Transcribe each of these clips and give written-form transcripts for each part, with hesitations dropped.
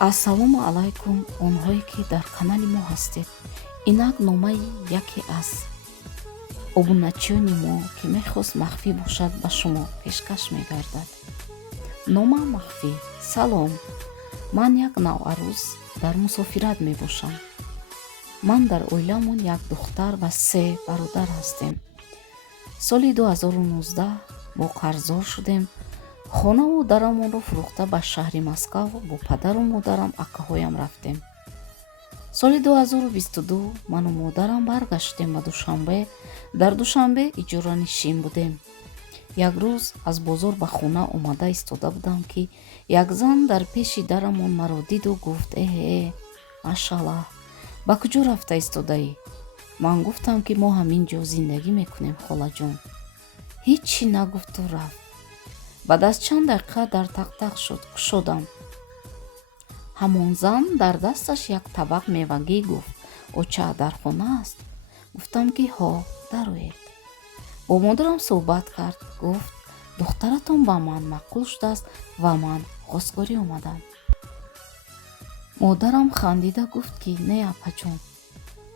ассалому алайкум онҳое ки дар канали мо ҳастед. Инак номаи яке аз обуначиёни мо ки мехост махфӣ бошад ба шумо пешкаш мегардад. Нома махфӣ. Салом, ман як наварӯз дар мусофират мебошам. ман дар оиламон як духтар ва 3 бародар ҳастем. соли 2019 бо қарздор шудем. хонаву дарамонро фурӯхта ба шаҳри Москав бо падару модарам акаҳоям рафтем. соли 2022 ману модарам баргаштем ба Душанбе. дар Душанбе иҷоранишин будем. як рӯз аз бозор ба хона омада истода будам ки як зан дар пеши дарамон маро диду гуфт: эҳе, машаллаҳ, ба куҷо рафта истодаӣ? ман гуфтам ки мо ҳамин ҷо зиндагӣ мекунем, холаҷон. ҳеҷ чӣ нагуфту рафт. баъд аз чанд дақиқа дар тақ-тақ шуд. кушодам. ҳамон зан дар дасташ як табақ мевагӣ гуфт: оча дар хона аст? гуфтам ки ҳо, дароед. бо модарам суҳбат кард. гуфт: духтаратон ба ман маъқул шудааст ва ман хостгорӣ омадам. модарам хандида гуфт ки не апаҷон,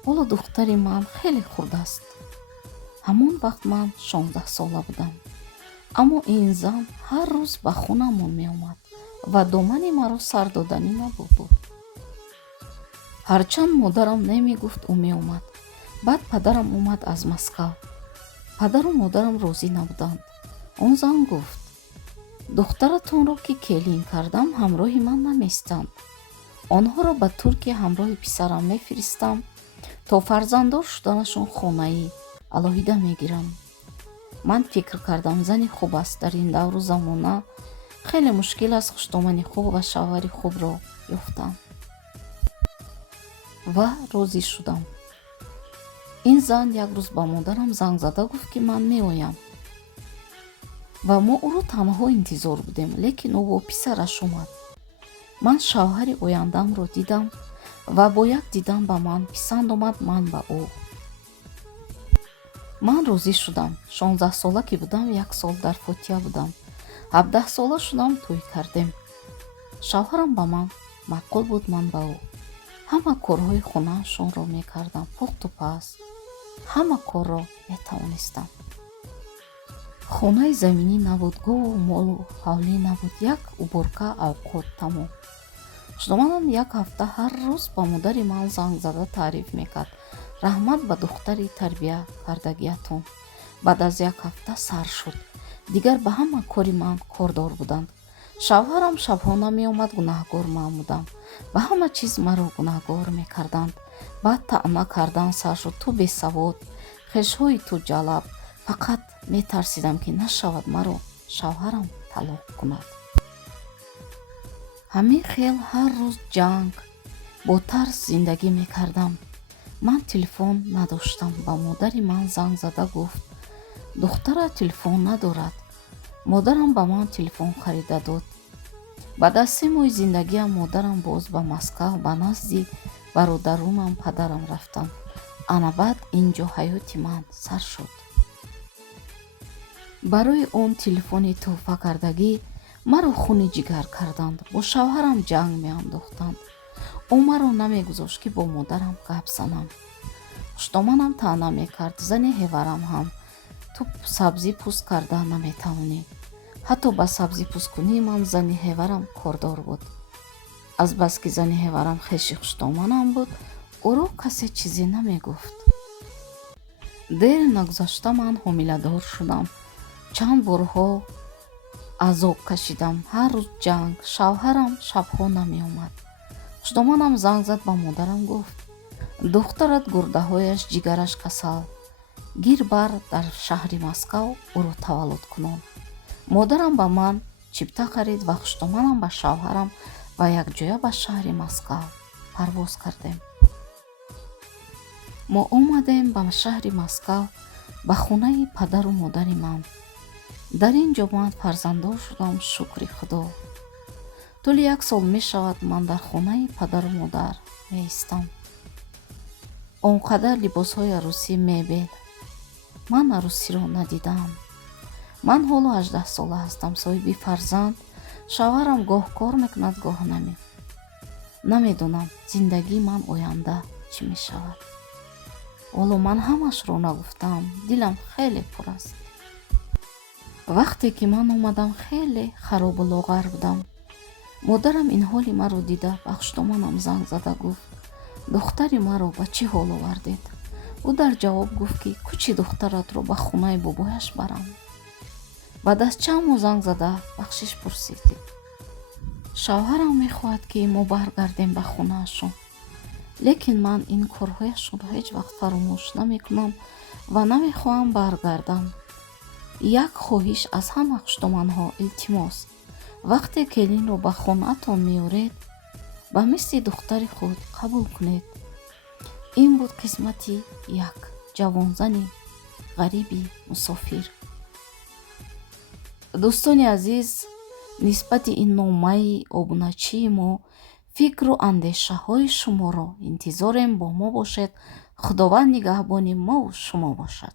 ҳоло духтари ман хеле хурд аст. ҳамон вақт ман 16 сола будам. аммо ин зан ҳар рӯз ба хонамон меомад ва домани маро сар доданӣ набуд. ҳарчанд модарам намегуфт ӯ меомад. баъд падарам омад аз Москав. падару модарам розӣ набуданд. он зан гуфт: духтаратонро ки келин кардам ҳамроҳи ман наместанд. онҳоро ба Туркия ҳамроҳи писарам мефиристам, то фарзанддор шуданашон хонаи алоҳида мегирам. ман фикр кардам, зани хуб аст. дар ин давру замона хеле мушкил аст хуштомани хуб ва шавҳари хубро ёфтан. ва розӣ шудам. ин зан як рӯз ба модарам занг зада гуфт ки ман меоям. ва мо ӯро танҳо интизор будем, лекин ӯ бо писараш омад. ман шавҳари ояндамро дидам ва бо як дидан ба ман писанд омад, ман ба ӯ. ман розӣ шудам. 16 сола ки будам, як сол дар фотиҳа будам. 17 сола шудам, тӯй кардем. шавҳарам ба ман маъқул буд, ман ба ӯ. ҳама корҳои хонаашонро мекардам, пухту паз. ҳама корро метавонистам. хонаи заминӣ набуд, гову молу ҳавлӣ набуд, як уборка авқот тамом. хуштоманам як ҳафта ҳар рӯз ба модари ман занг зада таъриф мекард: раҳмат ба духтари тарбия кардагиатон. баъд аз як ҳафта сар шуд. дигар ба ҳама кори ман кордор буданд. шавҳарам шабҳо намеомад, гунаҳгор ман будам. ба ҳама чиз маро гунаҳгор мекарданд. баъд таъна кардан сар шуд: ту бесавод, хешҳои ту ҷалаб. фақат метарсидам ки нашавад маро шавҳарам талоқ кунад. ҳамин хел ҳар рӯз ҷанг, бо тарс зиндагӣ мекардам. ман телефон надоштам. ба модари ман занг зада гуфт: духтарат телефон надорад. модарам ба ман телефон харида дод. баъд аз 3 моҳи зиндагиам модарам боз ба Москав ба назди бародаронам падарам рафтам. ана баъд ин ҷо ҳаёти ман сар шуд. барои он телефони тӯҳфакардагӣ маро хуни ҷигар карданд. бо шавҳарам ҷанг меандохтанд. ӯ маро намегузошт ки бо модарам гап занам. хуштоманам таъна мекард: зани ҳеварам ҳам ту сабзӣ пӯст карда наметавонӣ. ҳатто ба сабзӣ пӯсткунии ман зани ҳеварам кордор буд. азбаски зани ҳеварам хеши хуштоманам буд, ӯро касе чизе намегуфт. дер нагузашта ман ҳомиладор шудам. чанд борҳо азоб кашидам. ҳар рӯз ҷанг. шавҳарам шабҳо намеомад. хуштоманам занг зад ба модарам гуфт: духтарат гурдаҳояш, ҷигараш касал. гир бар дар шаҳри Москав ӯро таваллуд кунон. модарам ба ман чипта харид ва хуштоманам ба шавҳарам ба якҷоя ба шаҳри Москав парвоз кардем. мо омадем ба шаҳри Москав, ба хонаи падару модари ман. дар ин ҷо ман фарзанддор шудам, шукри худо. тӯли 1 сол мешавад ман дар хонаи падару модар меистам. он қадар либосҳои арӯсӣ, мебел. ман арӯсиро надидам. ман ҳоло 18 сола ҳастам, соҳиби фарзанд. шавҳарам гоҳ кор мекунад, гоҳ наме. намедонам зиндагии ман оянда чӣ мешавад. ҳоло ман ҳамашро нагуфтам. Дилам хеле пур аст. вақте ки ман омадам, хеле харобу лоғар будам. модарам ин ҳоли маро дида бахштомонам занг зада гуфт: духтари маро ба чӣ ҳол овардед? ӯ дар ҷавоб гуфт, ки кӯчи духтаратро ба хонаи бобояш барам. баъд аз чанд моҳ занг зада бахшиш пурсид: шавҳарам мехоҳад, ки мо баргардем ба хонаашон, лекин ман ин корҳояшонро ҳеҷ вақт фаромӯш намекунам ва намехоҳам баргардам. як хоҳиш аз ҳамахштоманҳо, илтимос, вақте келинро ба хонаатон меоред, ба мисли духтари худ қабул кунед. ин буд қисмати як ҷавонзани ғариби мусофир. дӯстони азиз, нисбати ин номаи обуначии мо фикру андешаҳои шуморо интизорем. Бо мо бошед. худованд нигаҳбони мову шумо бошад.